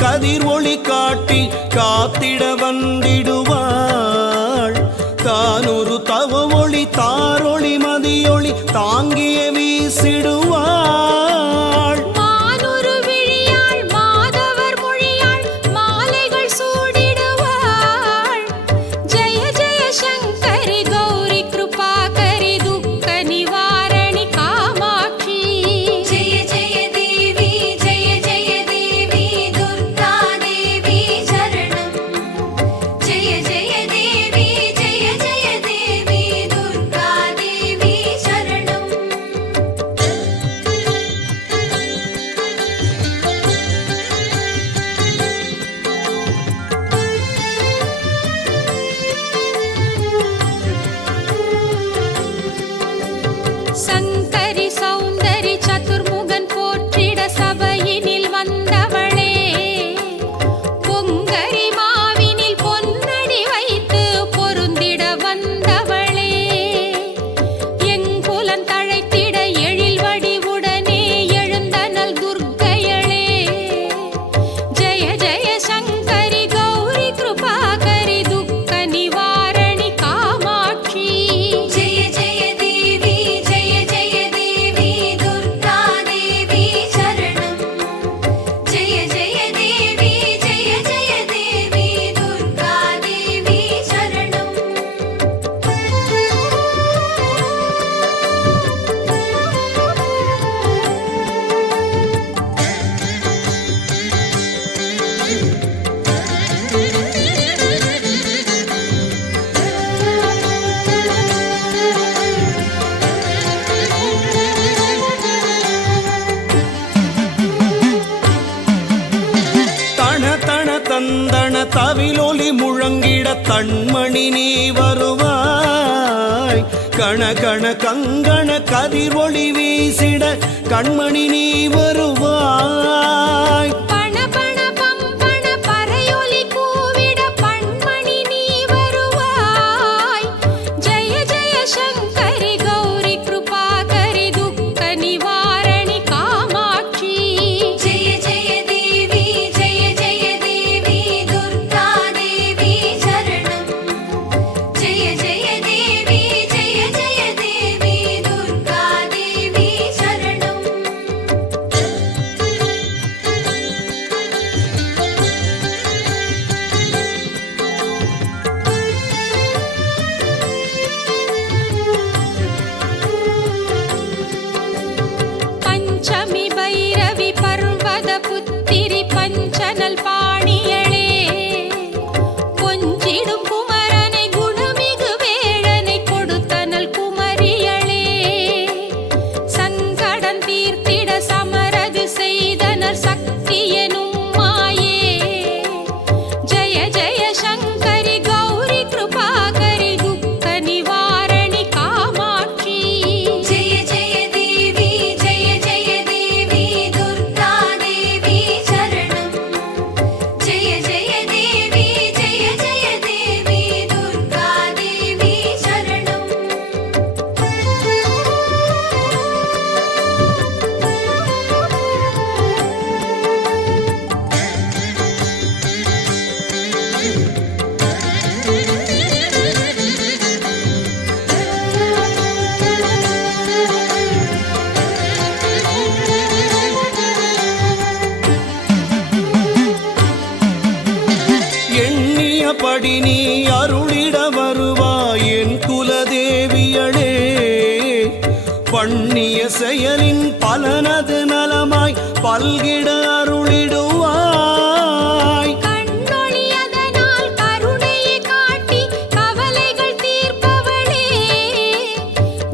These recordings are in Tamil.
கதிர் ஒளி காட்டி காத்திட வந்திடுவாள். தானொரு தவ ஒளி தாரொளி மதியொளி தாங்கிய வீசிடுவாள். மானொரு விழியாள் மாதவர் மொழியாள் மாலைகள் சூடிடுவாள். ஜெய ஜெய சங்கரி கௌரி கிருபாகரி துக்க நிவாரணி காமாட்சி. ஜெய ஜெய தேவி ஜெய ஜெய தேவி துர்கா தேவி சரணம். ஜெய ஜெய தேவி ஜெய ஜெய தேவி துர்கா தேவி சரணம். சங்கரி சௌந்தரி சதுர்முகன் போற்றிட சபையினில் வந்தவளே. பொங்கரி மாவினில் பொன்னடி வைத்து பொருந்திட வந்தவளே. எங்குலன் தழைத்திட எழில் வடிவுடனே எழுந்தனள் துர்க்கையளே. ஜெய ஜெய சங்கரி கௌரி கிருபாகரி துக்க நிவாரணி காமாட்சி. ஜெய ஜெய தேவி ஜெய ஜெய தேவி துர்கா தேவி சரணம். ஜெய ஜெய தேவி ஜெய ஜெய தேவி துர்கா தேவி சரணம். தண தண தந்தன தவிலொலி முழங்கிட தன்மணி நீ வருவாய். கண கண கங்கண கதிர் ஒளி வீசிட கண்மணி நீ வருவாய். பண பண பம்பண பறையொலி கூவிட பண்மணி நீ வருவாய். ஜெய ஜெய சங்கரி கௌரி கிருபாகரி துக்க நிவாரணி காமாட்சி. ஜெய ஜெய தேவி ஜெய ஜெய தேவி துர்கா தேவி சரணம். ஜெய ஜெய தேவி ஜெய ஜெய தேவி துர்கா தேவி சரணம். பஞ்சமி பைரவி பர்வத புத்திரி பஞ்சனல் பாணியளே. கொஞ்சிடும் குமரனை குணமிகு வேழனை கொடுத்தனல் குமரியளே. சங்கடன் தீர்த்திட சமரது செய்தனர் சக்தி எனும் மாயே. ஜெய ஜெய சங்கரி கௌரி கிருபாகரி துக்க நிவாரணி காமாட்சி. ஜெய ஜெய தேவி ஜெய ஜெய தேவி துர்கா தேவி சரணம். ஜெய ஜெய தேவி ஜெய ஜெய தேவி துர்கா தேவி சரணம். எண்ணியபடி நீ அருளிட வருவாய் என் குலதேவியளே. பண்ணிய செயலின் பலனது நலமாய் பல்கிட அருளிடுவாய். கண்ணொளி அதனால் கருணையை காட்டி கவலைகள் தீர்ப்பவளே.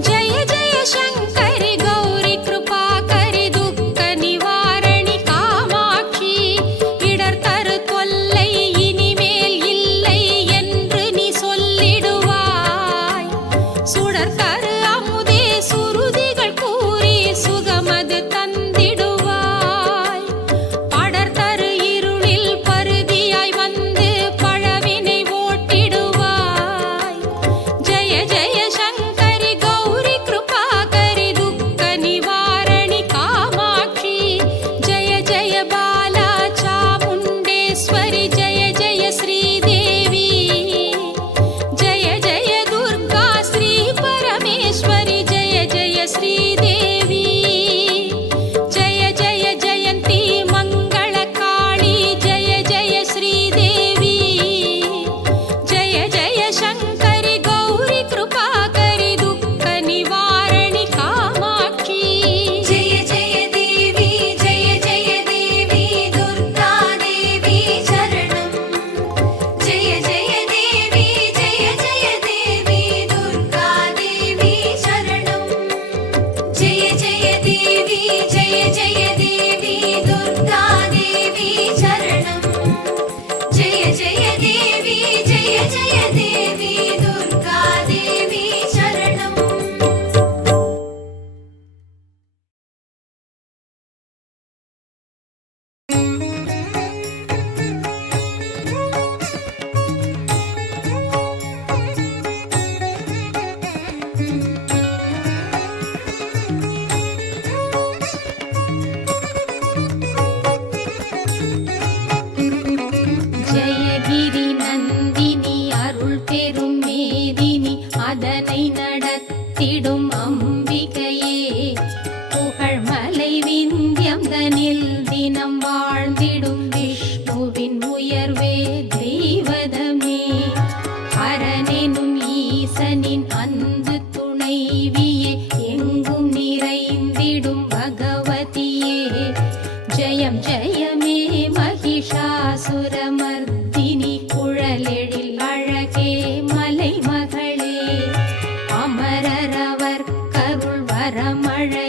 ஜெய ஜெய சங்கரி கௌரி கிருபாகரி துக்க நிவாரணி காமாட்சி. இடர் தரு தொல்லை இனிமேல் இல்லை என்று நீ சொல்லிடுவாய். சுடர் தரு அமுதே சுருதிகள் கூறி சுகமது தந்திடுவாய். படர் தரு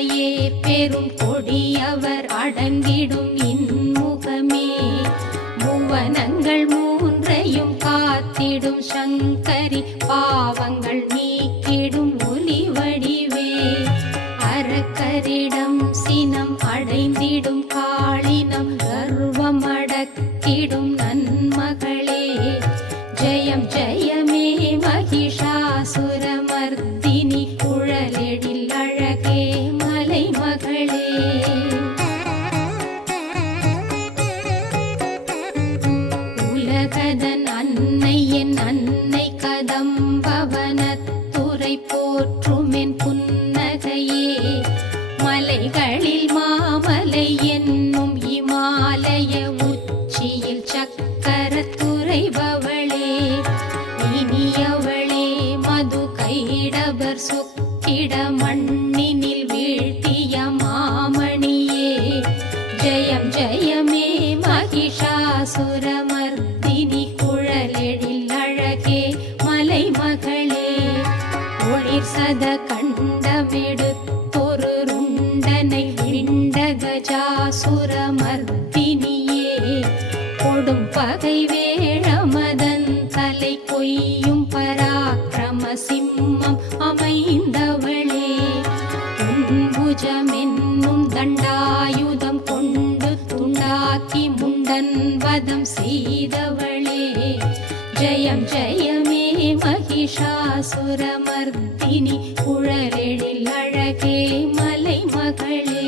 மலையே பெரும் கொடியவர் அடங்கிடும் இன்முகமே புவனங்கள் மூன்றையும் காத்திடும் சங்கரி பாவங்கள் நீக்கிடும் ஒலி வடிவே அரக்கரிடம் சினம் அடைந்திடும் காளினம் கர்வம் அடக்கிடும் நன்மகளே ஜெயம் ஜெயமே மகிஷாசுரமர்த்தினி குழலெழில் அழகே மலைமகளே உலகதன் அன்னை என் அன்னை கதம்பவனத்துறை போற்றுமென் புன்னகையே மலைகளில் மாமலை என்னும் இமாலய உச்சியில் சக்கரத்துறைபவளே இனியவளே மது கைடவர் சொக்கிட மண்ணினில் வீழ்த்திய மாமணியே ஜெயம் ஜெயமே மகிஷாசுரமர்த்தினி குழலெழில் அழகே மலைமகளே ஒளிர் சத கண்டமெடுத்தொரு ருண்டனை விண்ட கஜாசுரமர்த்தினியே கொடும் பகை வேழமதன் தலை கொய்யும் பராக்கிரம சிம்மம் அமைந்தவளே புஜமென்னும் தண்டாயுதம் கொண்டு துண்டாக்கி முண்டன் வதம் செய்தவளே ஜெயம் ஜெயமே மகிஷாசுரமர்த்தினி குழலெழில் அழகே மலைமகளே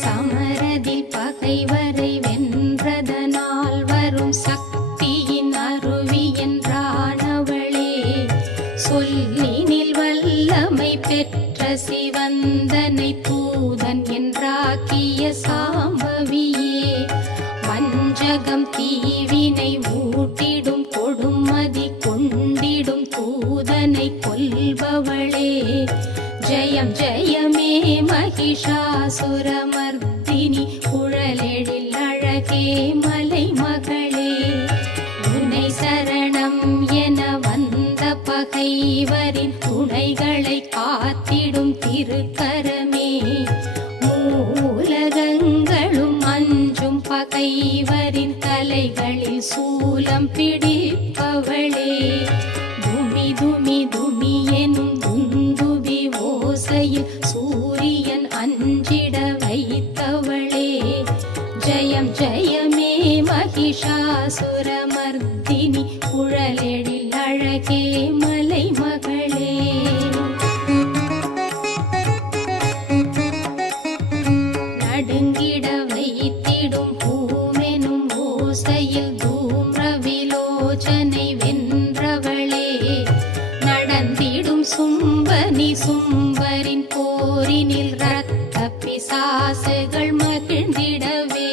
சமரதில் பகைவரை வென்றதனால் வரும் சக்தியின் அருவி என்றானவளே சொல்லினில் வல்லமை பெற்ற சிவந்தனை தூதன் என்றாக்கிய சாம்பவியே வஞ்சகம் தீவினை ஊட்டிடும் கொடுமதி கொண்டிடும் தூதனை கொல்பவளே ஜெயம் ஜெயமே மகிஷாசுரமர்த்தினி குழலெழில் அழகே மலைமகளே உனை சரணம் என வந்த பகைவரின் துணைகளை காத்திடும் திருக்கரமே மூலகங்களும் அஞ்சும் பகைவரின் தலைகளில் சூலம் பிடிப்பவளே துமி துமி துமி எனும் துந்துபி ஓசையில் சூரியன் அஞ்சிட வைத்தவளே ஜெயம் ஜெயமே மகிஷாசுரமர்த்தினி குழலெழில் அழகே மலைமகளே நடுங்கிட வைத்திடும் பூமெனும் ஓசையில் தூம்ர விலோச்சனை வென்றவளே நடந்திடும் சும்பனி சும்பரின் போரினில் இரத்த பிசாசுகள் மகிழ்ந்திடவே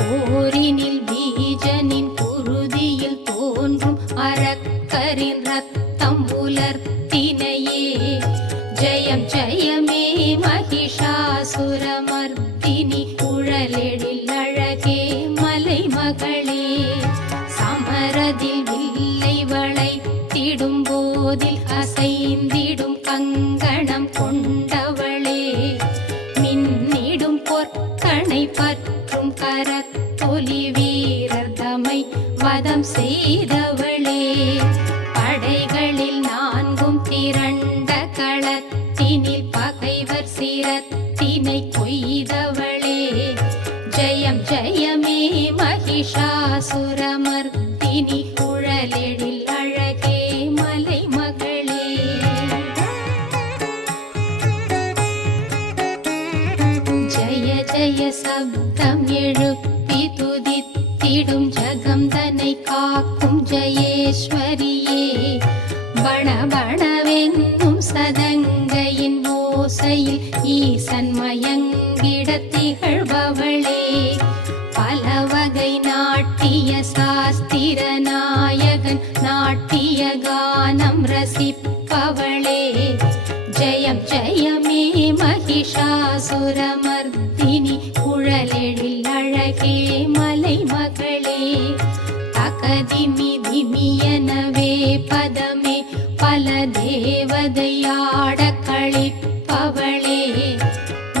போரினில் பீஜனின் குருதியில் தோன்றும் அரக்கரின் ரத்தம் உலர்த்தினையே ஜெயம் ஜெயமே மகிஷாசுரமர்த்தினி குழலெழில் அழகே மலைமகளே சமரதில் வில்லை வளைத்திடும் போதில் அசைந்திடும் கங்கணம் கொண்டவளே மின்னிடும் பொற்கணை பற்றும் கரத்தொலி வீரர் தமை வதம் செய்தவளே படைகளில் நான்கும் திரண்ட களத்தினில் பகைவர் சிரத்தினை கொய்தவளே ஜெயம் ஜெயமே மகிஷாசுரமர்த்தினி குழலெழில் அழகே மலைமகளே ஜெய ஜெய சப்தம் எழுப்பி துதித்திடும் ஜகம்தனை காக்கும் ஜெயேஸ்வரியே பண பணவென்னும் சதங்கையின் ஓசையில் ஈசன் மயங்கிட திகழ்பவளே பல வகை நாட்டிய சாஸ்திர நாயகன் நாட்டிய கானம் ரசிப்பவளே ஜெயம் ஜெயமே மகிஷாசுரமர்த்தினி குழலெழில் அழகே மலைமகளே தகதிமி திமியனவே பதமே பல தேவதையாட களிப்பவளே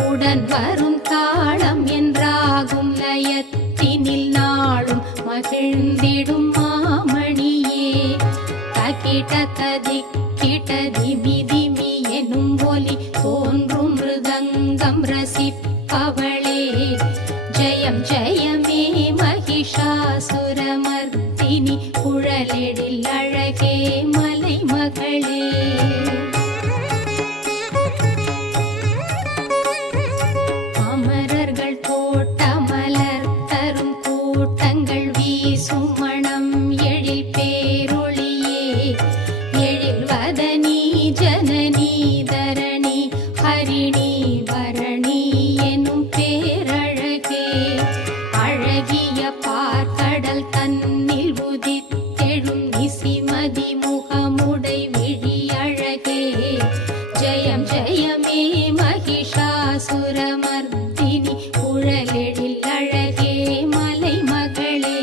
உடன் வரும் தாளம் என்றாகும் லயத்தினில் நாளும் மகிழ்ந்திடும் மாமணியே தகிட ததிக்கிட திமி திமி எனும் ஒலி தோன்றும் மிருதங்கம் ரசிப்பவளே ஜெயம் ஜெயமே மகிஷாசுரமர்த்தினி குழலெழில் அழகே மலை மகளே அமரர்கள் தோட்ட மலர் தரும் கூட்டங்கள் வீசும் மணம் எழில் பேரொளியே எழில் வதனி ஜனனி தரணி ஹரிணி வரணி எனும் பேரழகே அழகிய பார்க்கடல் தன்னில் உதித்தெழும் நிசிமதி முகமுடை விழி அழகே ஜெயம் ஜெயமே மகிஷாசுரமர்த்தினி குழலெழில் அழகே மலை மகளே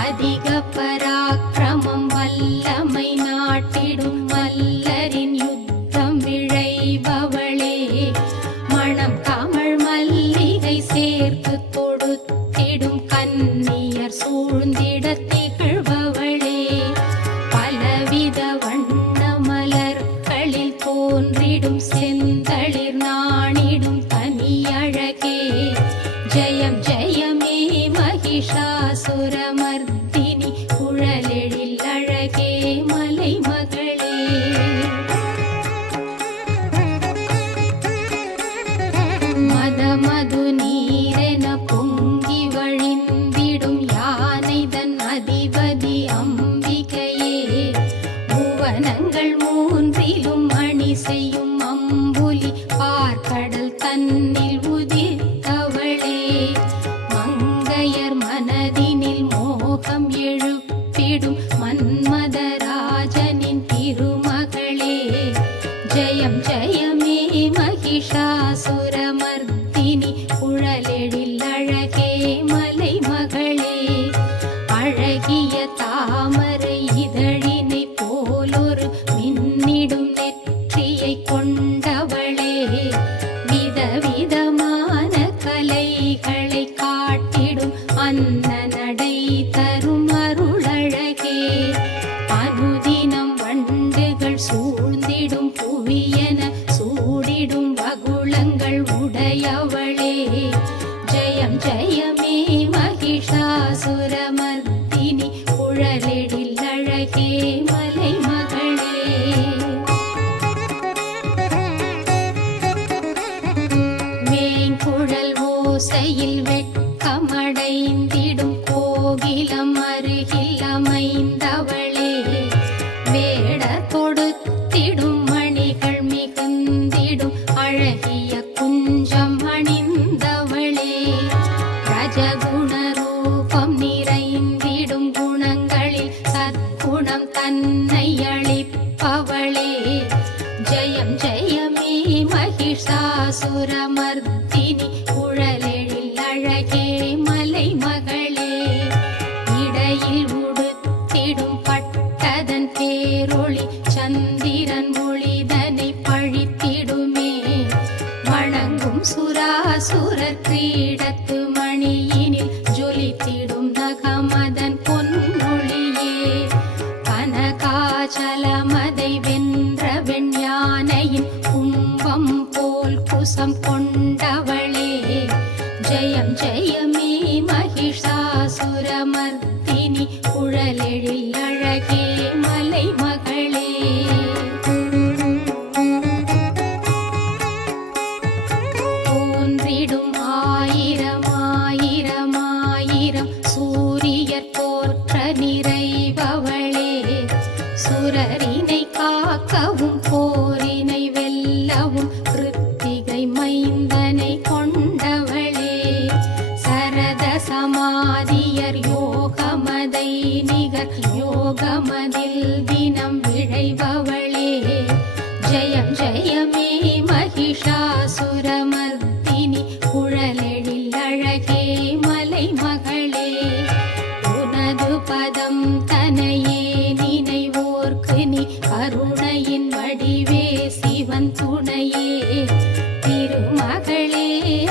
அதிக பராக்கிரமம் வல்லமை நாட்டிடும் மல்லரின் யுத்தம் விழைபவளே மணம் கமழ் மல்லிகை சேர்த்து தொடுத்திடும் கன்னியர் சூழ்ந்திட திகழ்பவளே பலவித வண்ண மலர்களில் தோன்றிடும் செந்தளிர் நாணிடும் தனி அழகே ஜெயம் ஜெயமே மகிஷாசுரமர்த்தினி குழலெழில் அழகே மலை மகளே மத மது நீரென பொங்கி வழிந்திடும் யானைதன் அதிபதி அம்பிகையே புவனங்கள் மூன்றிலும் அணி செய்யும் அம்புலி பார்க்கடல் தன்னில் உதித்தவளே மங்கையர் மனதினில் மோகம் எழுப்பிடும் மன்மதராஜனின் திருமகளே ஜெயம் ஜெயமே மகிஷாசுரமர்த்தினி குழலெழில் அழகே மலை மகளே அழகிய தாமரை இதழினை போலொரு மின்னிடும் நெற்றியை கொண்டவளே விதவிதமான கலைகளை காட்டிடும் அன்ன நடை தரும் அருளழகே அனுதினம் வண்டுகள் சூழ்ந்திடும் புவியன சூடிடும் வகுளங்கள் உடையவளே ஜெயம் ஜெயமே மகிஷாசுரமர்த்தினி குழலெழில் அழகே மலை மகளே வேங்குழல் ஓசையில் வெட்கமடைந்திடும் கோகிலம் அருகில் அமைந்தவளே வேட தொடுத்திடும் மணிகள் மிகுந்திடும் அழகிய குஞ்சம் அணிந்தவளே ரஜகுண ரூபம் நிறைந்திடும் குணங்களில் சத்குணம் தன்னை அளிப்பவளே ஜெயம் ஜெயமே மகிஷாசுரமர்த்தினி குழலெழில் அழகே மலை மகளே இடையில் உடுத்திடும் பட்டதன் பேரொளி சந்திரன் ஒளிதனை பழித்திடுமே வணங்கும் சுராசுரர் கிரீடத்து மணியினில் ஜொலித்திடும் நகமதன் பொன்னொளியே கனகாச்சலமதை வென்ற வெண்யானையின் கும்பம் போல் குசம் கொண்டவளே ஜெயம் ஜெயமே மகிஷாசுரமர்த்தினி குழலெழில் அழகே மலை மகளே தோன்றிடும் ஆயிரம் ஆயிரம் ஆயிரம் சூரியர் போற்ற நிறைபவளே சுரரினை காக்கவும் போரினை வெல்லவும் கிருத்திகை மைந்தனை கொண்டவளே சரத சமாதியர் யோகமதை நிகர் யோகமதில் தினம் விழைபவளே ஜெயம் ஜெயமே மகிஷாசுரமர்த்தினி குழலெழில் அழகே மலை மகளே உனது பதம் தனையே நினைவோர்க்கு நீ கரு கருணையின் வடிவே சிவன் துணையே திருமகளே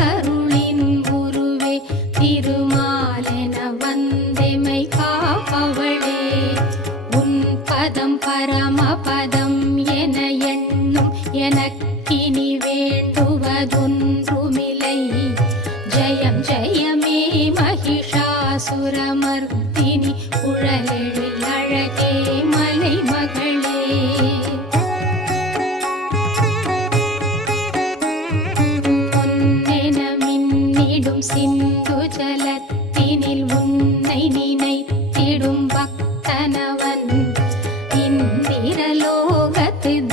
அருளின் குருவே திருமாலென வந்தெமை காப்பவளே உன் பதம் பரமபதம் என எண்ணும் எனக்கினி வேண்டுவதொன்றுமில்லை ஜெயம் ஜெயமே மகிஷாசுரமர்த்தினி குழலெழில் அழகே மலை மகளே பொன்னென மின்னிடும் சிந்து ஜலத்தினில் உன்னை நினைத்திடும் பக்தனவன் இந்திரலோகத்து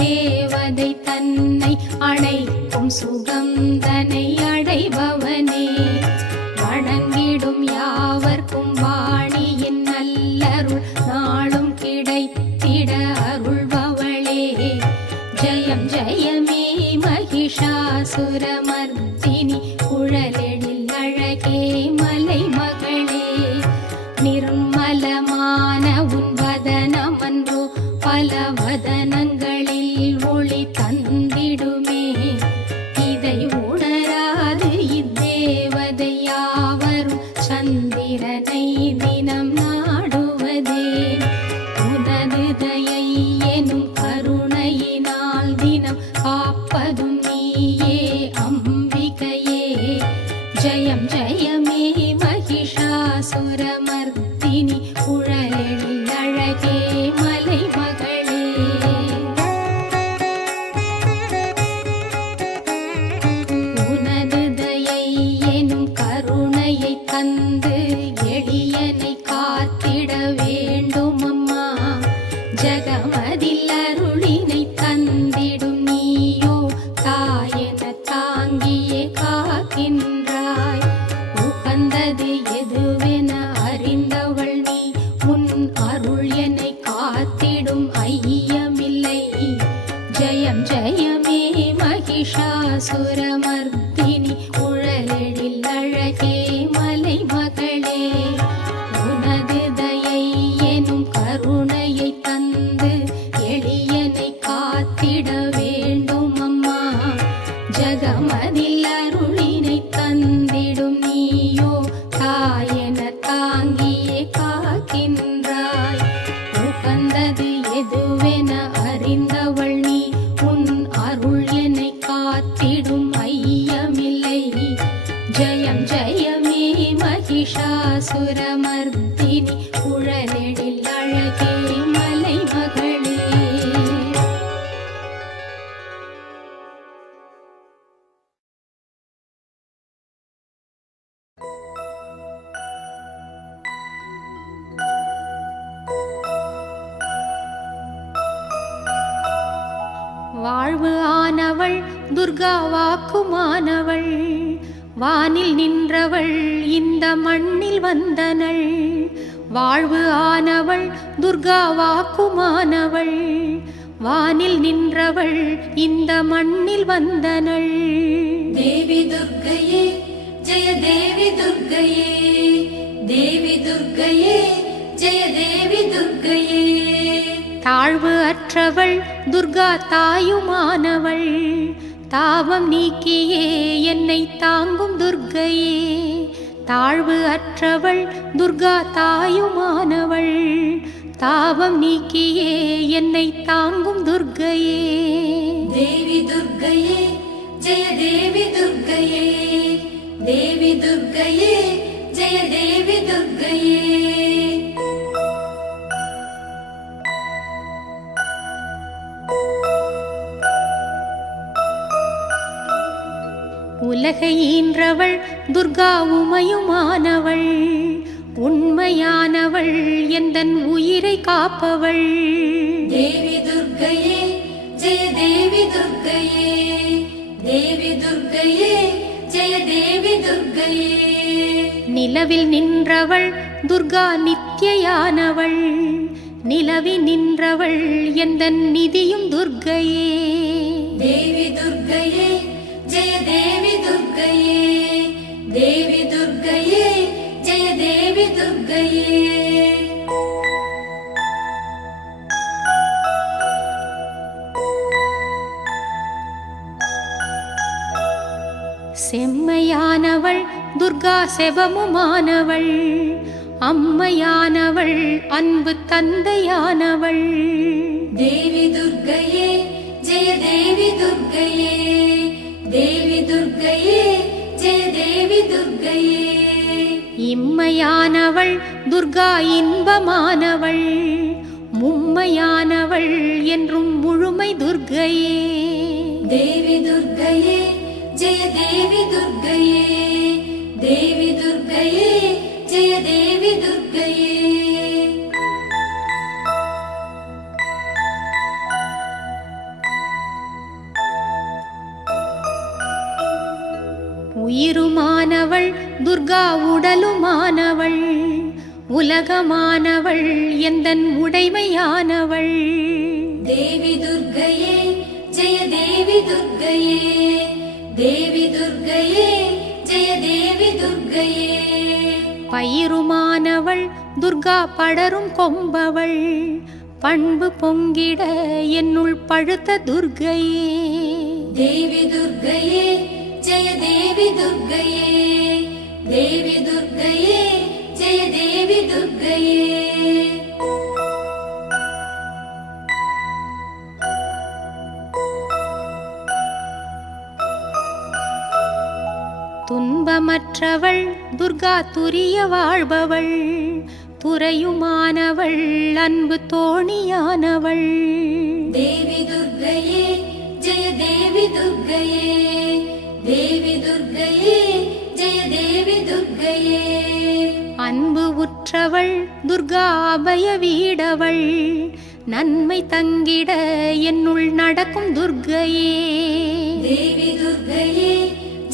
தேவதை தன்னை அணைக்கும் சுகந்தனை அடைபவனே வணங்கிடும் யாவர்க்கும் வாணியின் நல்லருள் நாளும் கிடைத்திட அருள்பவளே ஜெயம் ஜெயமே மகிஷாசுரமர்த்தினி குழலெழில் அழகே மலை மகளே நிர்மலமான உன் வதனமன்றோ பல வதனங்களில் ஒளி தந்திடுமே இதை உணராது இத்தேவதை யாவரும் சந்திரனை தினம் நாடுவதே உனது தயை எனும் கருணையினால் தினம் காப்பதும் நீயே அம்பிகையே ஜெயம் ஜெயமே மகிஷாசுரமர்த்தினி குழலெழில் அழகே மலை மகளே உனது தயை எனும் கருணையை தந்து எளியனை காத்திட வேண்டும் அம்மா ஜகமதில் அருளினை தந்திடும் நீயோ தாயென தாங்கியே காக்கின்றாய் உகந்தது எதுவென அறிந்தவள் நீ உன் அருள் என்னை காத்திடும் ஐயமில்லை ஜெயம் ஜெயமே மகிஷாசுரமர்த்தினி குழலெழில் அழகே மலை மகளே உனது தயை எனும் கருணையை தந்து எளியனை காத்திட வேண்டும் அம்மா ஜகமதில் அருளினை தந்திடும் நீயோ தாயென தாங்கியே காக்கின்றாய் உகந்தது எதுவென அறிந்தவள் நீ உன் அருள் என்னை காத்திடும் ஐயமில்லை ஜெயம் ஜெயமே மகிஷாசுரமர்த்தினி குழலெழில் அழகே மலை மகளே வாழ்வு ஆனவள் துர்கா வாக்குமானவள் வானில் நின்றவள் இந்த மண்ணில் வந்தனள் வாழ்வு ஆனவள் துர்கா வாக்குமானவள் வானில் நின்றவள் இந்த மண்ணில் வந்தனள் தேவி துர்க்கையே ஜெய தேவி துர்க்கையே தேவி துர்க்கையே ஜெய தேவி துர்க்கையே தாழ்வு அற்றவள் துர்கா தாயுமானவள் தாபம் நீக்கியே என்னை தாங்கும் துர்க்கையே தாழ்வு அற்றவள் துர்கா தாயுமானவள் தாபம் நீக்கியே என்னை தாங்கும் துர்க்கையே தேவி துர்க்கையே ஜெய தேவி துர்க்கையே தேவி துர்க்கையே ஜெய தேவி துர்க்கையே உலகை ஈன்றவள் துர்கா உமையுமானவள் உண்மையானவள் எந்தன் உயிரை காப்பவள் தேவி துர்க்கையே ஜெய தேவி துர்க்கையே தேவி துர்க்கையே ஜெய தேவி துர்க்கையே நிலவில் நின்றவள் துர்கா நித்யயானவள் நிலவில் நின்றவள் எந்தன் நிதியும் துர்க்கையே தேவி துர்க்கையே ஜெய தேவி துர்க்கையே தேவி துர்க்கையே ஜெய தேவி துர்க்கையே செம்மையானவள் துர்கா செபமுமானவள், அம்மையானவள் அன்பு தந்தையானவள். தேவி துர்க்கையே ஜெய தேவி துர்க்கையே, தேவி துர்க்கையே ஜெய தேவி துர்க்கையே. இம்மையானவள் துர்கா இன்பமானவள், மும்மையானவள் என்றும் முழுமை துர்க்கையே. தேவி துர்க்கையே ஜெய தேவி துர்க்கையே, தேவி துர்க்கையே ஜெய தேவி துர்க்கையே. உயிருமானவள் துர்கா உடலுமானவள், உலகமானவள் எந்தன் உடைமையானவள். தேவி துர்க்கையே ஜெய தேவி துர்க்கையே, தேவி துர்க்கையே ஜெய தேவி துர்க்கையே. பயிருமானவள் துர்கா படரும் கொம்பவள், பண்பு பொங்கிட என்னுள் பழுத்த துர்க்கையே. தேவி துர்க்கையே ஜெய தேவி துர்க்கையே, தேவி துர்க்கையே ஜெய தேவி துர்க்கையே. துன்பமற்றவள் துர்கா துரிய வாழ்பவள், துறையுமானவள் அன்பு தோணியானவள். தேவி துர்க்கையே ஜெய தேவி துர்க்கையே, தேவி துர்க்கையே ஜெய தேவி துர்க்கையே. அன்பு உற்றவள் துர்கா அபய வீடவள், நன்மை தங்கிட என்னுள் நடக்கும் துர்க்கையே. தேவி துர்க்கையே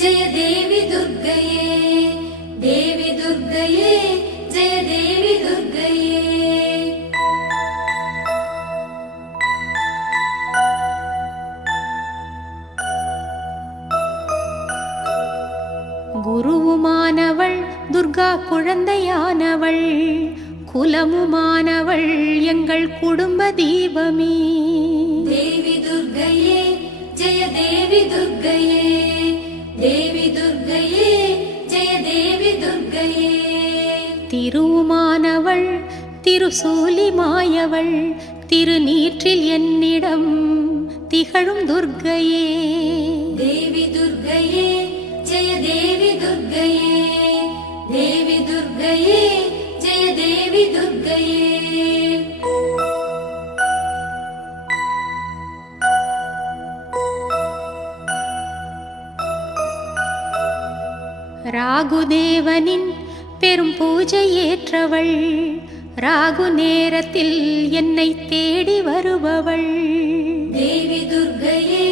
ஜெய தேவி துர்க்கையே, தேவி துர்க்கையே ஜெய தேவி துர்க்கையே. குருவுமானவள் துர்கா குழந்தையானவள், குலமுமானவள் எங்கள் குடும்ப தீபமே. தேவி துர்க்கையே ஜெய தேவி துர்க்கையே, தேவி துர்க்கையே ஜெய தேவி துர்க்கையே. திருவுமானவள் திருசூலி மாயவள், திருநீற்றில் என்னிடம் திகழும் துர்க்கையே. தேவி துர்க்கையே ஜெய தேவி துர்க்கையே, தேவி துர்க்கையே ஜெய தேவி துர்க்கையே. ராகுதேவனின் பெரும் பூஜை ஏற்றவள், ராகு நேரத்தில் என்னை தேடி வருபவள். தேவி துர்க்கையே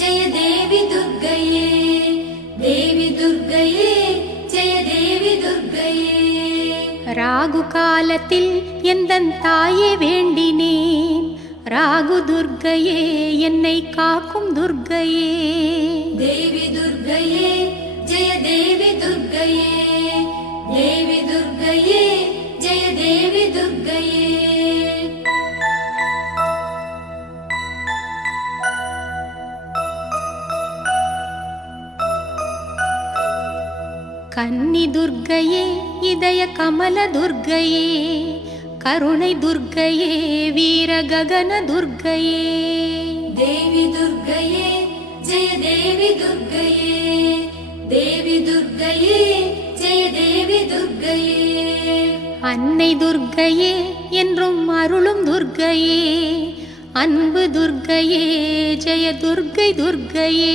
ஜெய தேவி துர்க்கையே, தேவி துர்க்கையே ஜெய தேவி துர்க்கையே. ராகு காலத்தில் எந்தன் தாயே வேண்டினேன், ராகு துர்க்கையே என்னை காக்கும் துர்க்கையே. தேவி துர்க்கையே ஜெய தேவி துர்க்கையே, தேவி துர்க்கையே ஜெய தேவி துர்க்கையே. கன்னி துர்க்கையே இதய கமல துர்க்கையே, கருணை துர்க்கையே வீர ககன துர்க்கையே. தேவி துர்க்கையே ஜெய தேவி துர்க்கையே, தேவி துர்க்கையே ஜெய தேவி துர்க்கையே. அன்னை துர்க்கையே என்றும் அருளும் துர்க்கையே, அன்பு துர்க்கையே ஜெய துர்க்கை துர்க்கையே.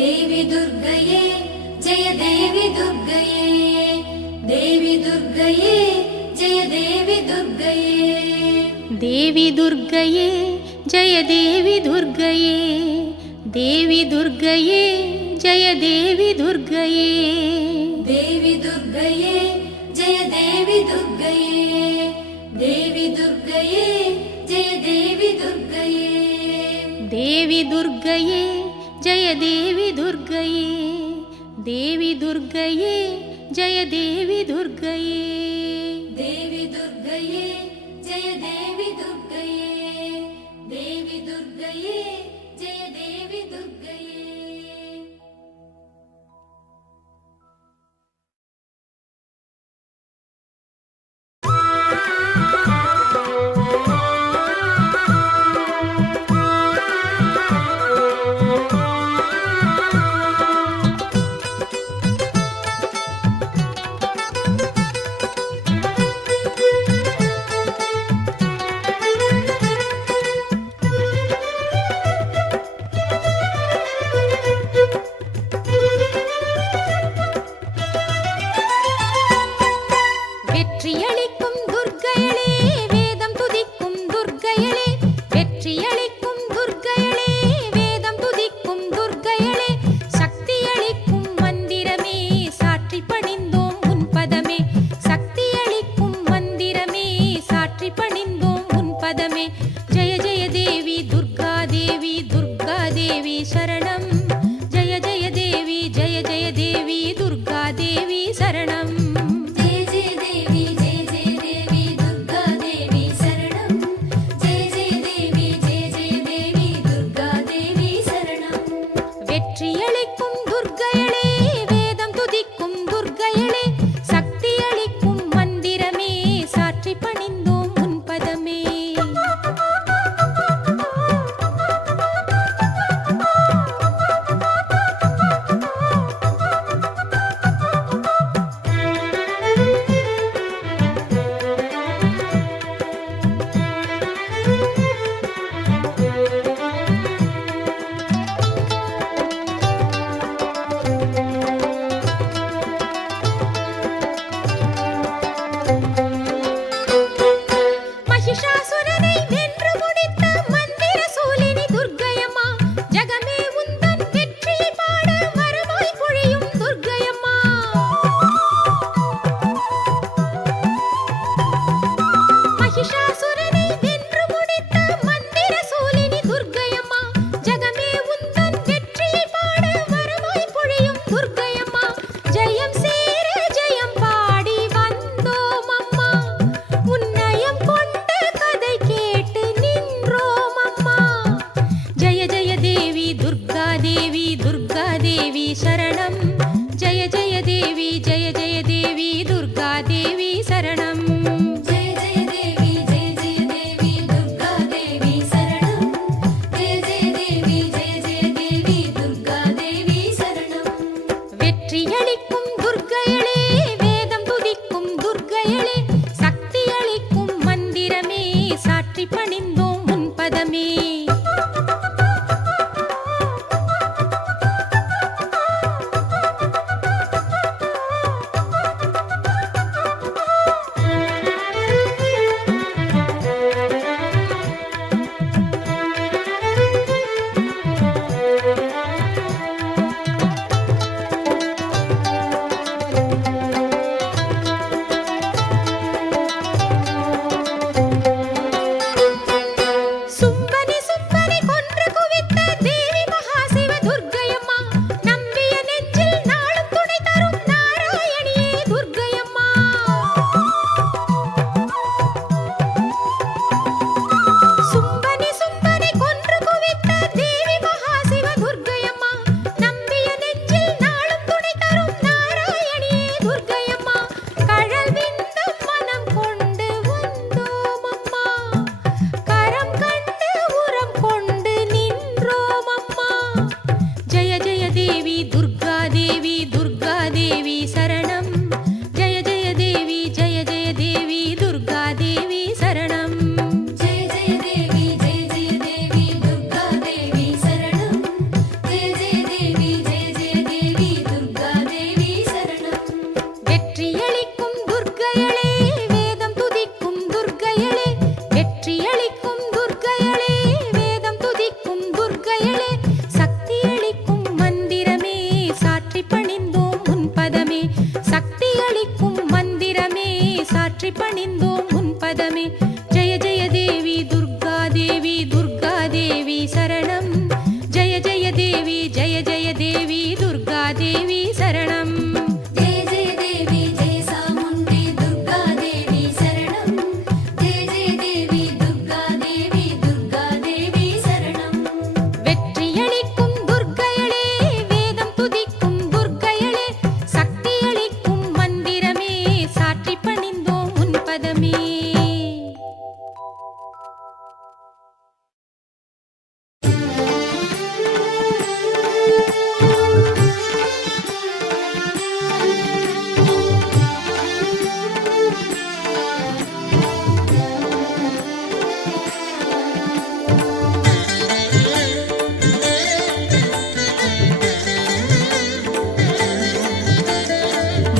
தேவி துர்க்கையே ஜெய தேவி துர்க்கையே, தேவி துர்க்கையே ஜெய தேவி துர்க்கையே. தேவி துர்க்கையே ஜெய தேவி துர்க்கையே, தேவி துர்க்கையே ஜெய தேவி துர்க்கையே. தேவி துர்க்கையே ஜெய தேவி துர்க்கையே, தேவி துர்க்கையே ஜெய தேவி துர்க்கையே. தேவி துர்க்கையே ஜெய தேவி துர்க்கையே, தேவி துர்க்கையே ஜெய தேவி துர்க்கையே. தேவி துர்க்கையே ஜெய தேவி துர்க்கையே, தேவி துர்க்கையே ஜெய தேவி துர்க்கையே.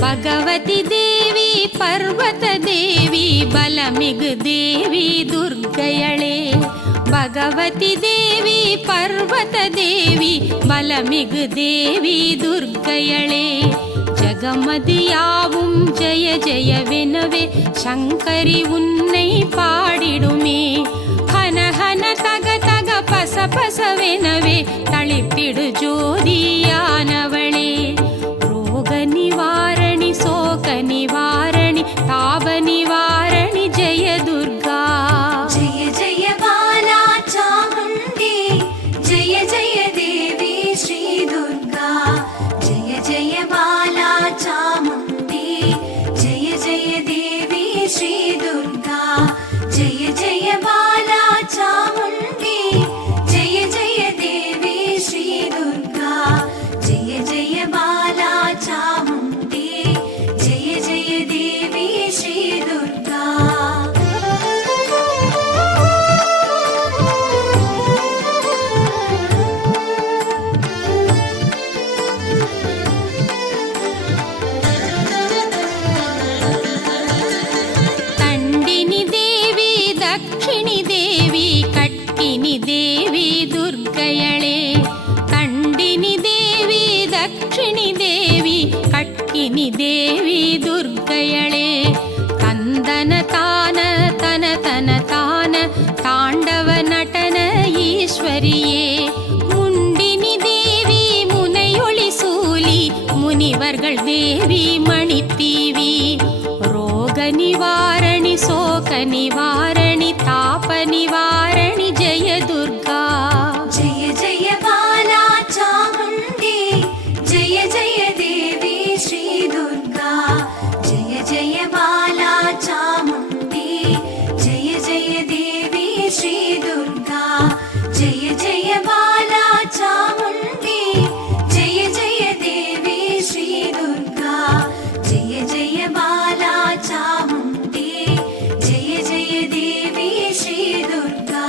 பகவதி தேவி பர்வத தேவி பலமிகு தேவி துர்க்கையளே பகவதி தேவி பர்வத தேவி பலமிகு தேவி துர்க்கையளே ஜகமதியாவும் ஜெய ஜெயவெனவே சங்கரி உன்னை பாடிடுமே ஹன ஹன தக தக பச பசவெனவே தளித்திடு ஜோதியானவளே ரோக நிவாரணி சோக நிவாரணி தாப நிவாரணி ஜெய துர்கா जय जय बाला चामुण्डी जय जय देवी श्री दुर्गा जय जय बाला चामुण्डी जय जय देवी श्री दुर्गा जय जय बाला चामुण्डी जय जय देवी श्री दुर्गा जय जय बाला चामुण्डी जय जय देवी श्री दुर्गा தண்டினி தேவி தக்ஷிணி தேவி கட்டினி தேவி துர்க்கையளே தண்டினி தேவி தக்ஷிணி தேவி கட்டினி தேவி துர்க்கையளே தந்தன தான தன தன தான தாண்டவ நடன ஈஸ்வரியே முண்டினி தேவி முனையொளி சூலி முனிவர்கள் தேவி மணித்தீவி ரோக நிவாரணி சோக நிவாரணி தாப நிவாரணி ஜெய துர்கா जय जय बाला चामुण्डी जय जय देवी श्री दुर्गा जय जय बाला चामुण्डी जय जय देवी श्री दुर्गा जय जय बाला चामुण्डी जय जय देवी श्री दुर्गा जय जय बाला चामुण्डी जय जय देवी श्री दुर्गा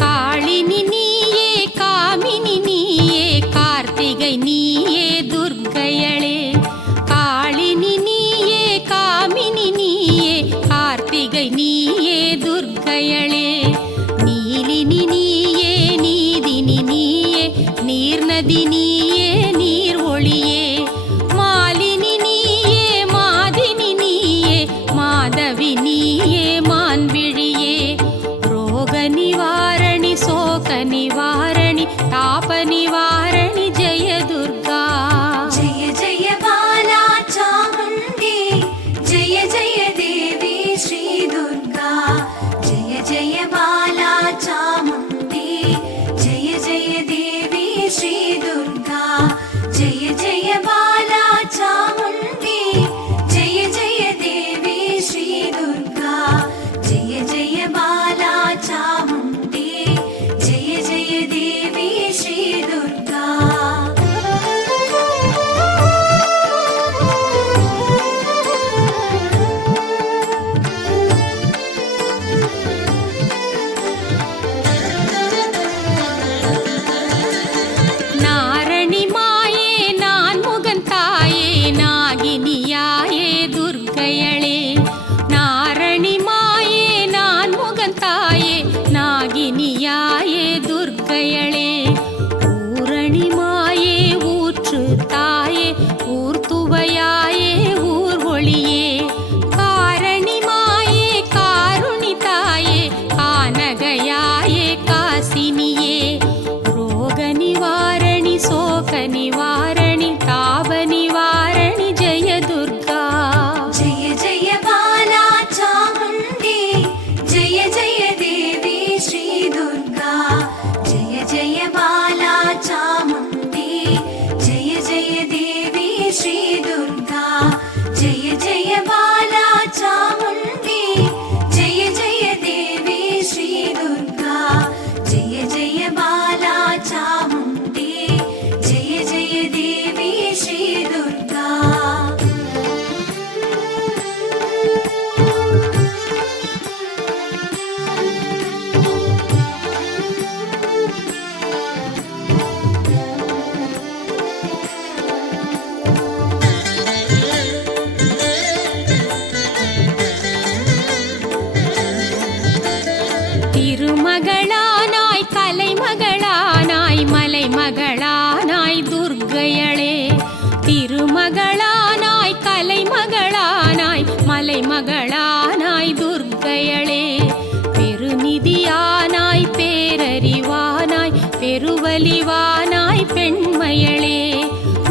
காளினி நீயே காமினி நீயே கார்த்திகை நீயே துர்க்கையளே காளினி நீயே காமினி நீயே கார்த்திகை நீயே துர்க்கையளே நீலினி நீயே நீதினி நீயே நீர்நதி நீயே நீர் ஒளியே மாலினி நீயே மாதினி நீயே மாதவி நீயே மான்விழியே ரோக நிவாரணி சோக நிவாரணி தாப நிவாரணி ஜெய துர்கா जय जय बाला चामुण्डी जय जय देवी श्री दुर्गा जय जय बाला चामुण्डी जय जय देवी श्री दुर्गा जय जय बाला चामुण्डी जय जय देवी श्री दुर्गा திருமகளானாய் கலைமகளானாய் மலைமகளானாய் துர்க்கையளே. திருமகளானாய் கலைமகளானாய் மலைமகளானாய் துர்க்கையளே. பெருநிதியானாய் பேரறிவானாய் பெருவலிவானாய் பெண்மையளே.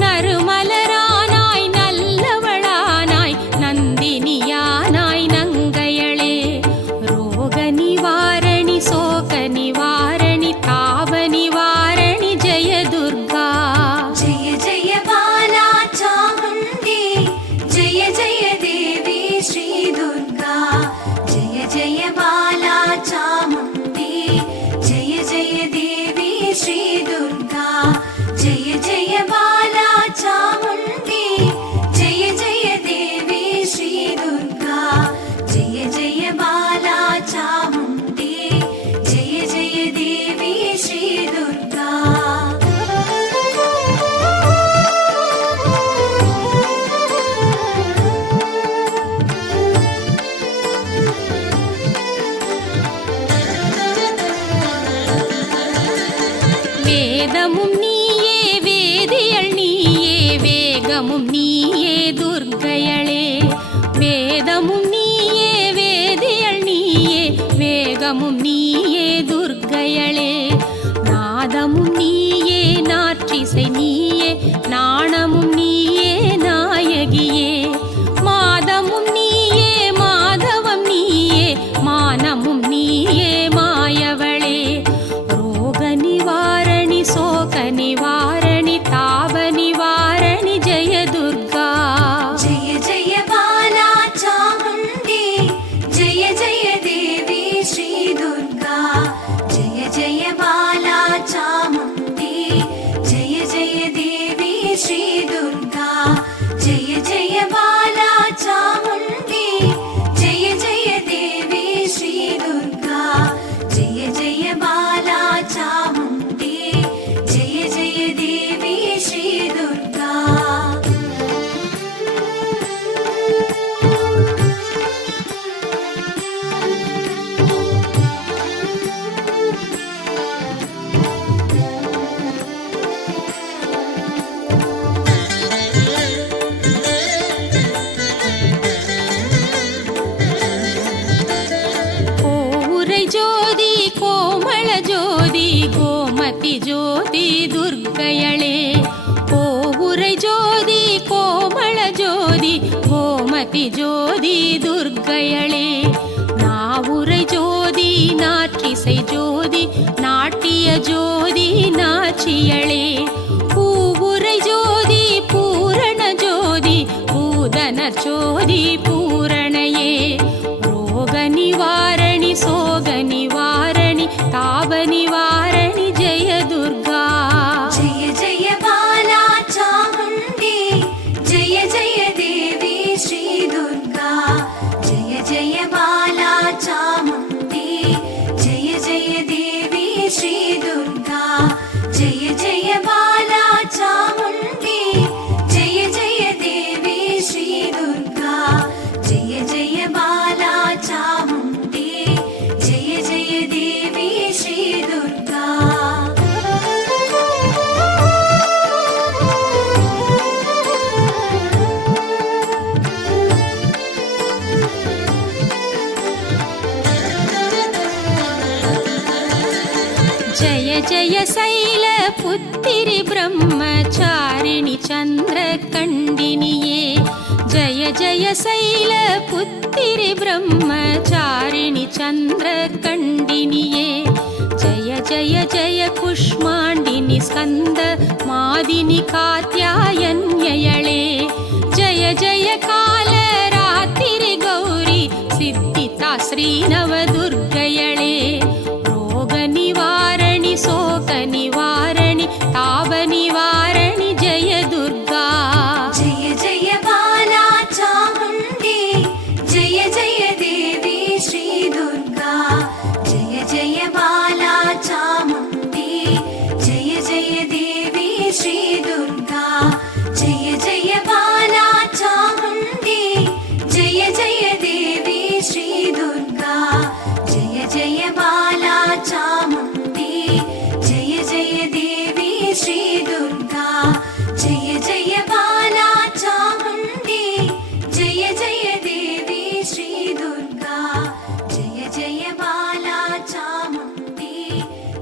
நறுமலரானாய் நல்லவளானாய் நந்தினியானாய் நங்கையளே. ரோக நிவாரணி சோக நிவாரணி தாப நிவாரணி ஜெய துர்கா. ஜெய ஜெய பாலா சாமுண்டி ஜெய ஜெய தேவி ஸ்ரீ துர்கா. ஜெய ஜெய பாலா சாமுண்டி ஜெய ஜெய தேவி ஸ்ரீ துர்கா. ஜெய ஜெய பாலா சாமுண்டி ஜெய ஜெய தேவி ஸ்ரீ துர்கா. ஜெய ஜெய பாலா சாமுண்டி ஜெய ஜெய தேவி ஸ்ரீ துர்கா. வேதமும் நீயே வேதியல் நீயே வேகமும் நீயே துர்க்கையளே. வேதமும் நீயே வேதியல் நீயே வேகமும் நீயே துர்க்கையளே. நாதமும் நீயே நாற்றிசை நீயே நாணமும் நீயே நாயகியே. மாதமும் நீயே மாதவம் நீயே மானமும் நீயே மாயவளே. ரோக நிவாரணி சோக நிவாரணி தாப நிவாரணி ஜெய துர்கா. ஜெய ஜெய பாலா சாமுண்டி ஜெய ஜெய தேவி ஸ்ரீ துர்கா. ஜெய ஜெய பாலா சாமுண்டி ஜெய ஜெய தேவி ஸ்ரீ துர்கா. ஜெய ஜெய பாலா சாமுண்டி ஜெய ஜெய தேவி ஸ்ரீ துர்கா. ஜெய ஜெய பாலா சாமுண்டி ஜெய ஜெய தேவி ஸ்ரீ துர்கா. கோவுரை ஜோதி கோமள ஜோதி கோமதி ஜோதி துர்க்கையளே. கோவுரை ஜோதி கோமள ஜோதி கோமதி ஜோதி துர்க்கையளே. நாவுரை ஜோதி நாற்றிசை ஜோதி நாட்டிய ஜோதி நாச்சியளே. பூவுரை ஜோதி பூரண ஜோதி பூதன ஜோதி பூரணையே. ரோக நிவாரணி சோக நிவாரணி தாப நிவாரணி ஜெய துர்கா. ஜெய ஜெய பாலா சாமுண்டி ஜெய ஜெய தேவி ஸ்ரீ துர்கா. ஜெய ஜெய பாலா சாமுண்டி ஜெய ஜெய தேவி ஸ்ரீ துர்கா. ஜெய ஜெய பாலா சாமுண்டி ஜெய ஜெய தேவி ஸ்ரீ துர்கா. ஜெய ஜெய பாலா சாமுண்டி ஜெய ஜெய தேவி ஸ்ரீ துர்கா. ஜய ஜய சைல புத்திரி பிரம்மச்சாரிணி சந்திர கண்டினியே. ஜய ஜய சைல புத்திரி பிரம்மச்சாரிணி சந்திர கண்டினியே. ஜய ஜய ஜய குஷ்மாண்டினி ஸ்கந்த மாதினி காத்யாயன்யளே. ஜய ஜய கால ராத்திரி கௌரி சித்திதா ஸ்ரீநவ துர்க்கையளே. ரோக நிவாரணி சோக நிவாரணி தாப நிவாரணி ஜெய துர்கா. ஜெய ஜெய பாலா சாமுண்டி ஜெய ஜெய தேவி ஸ்ரீ துர்கா. ஜெய ஜெய பாலா சாமுண்டி ஜெய ஜெய தேவி ஸ்ரீ துர்கா. ஜெய ஜெய பாலா சாமுண்டி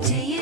जय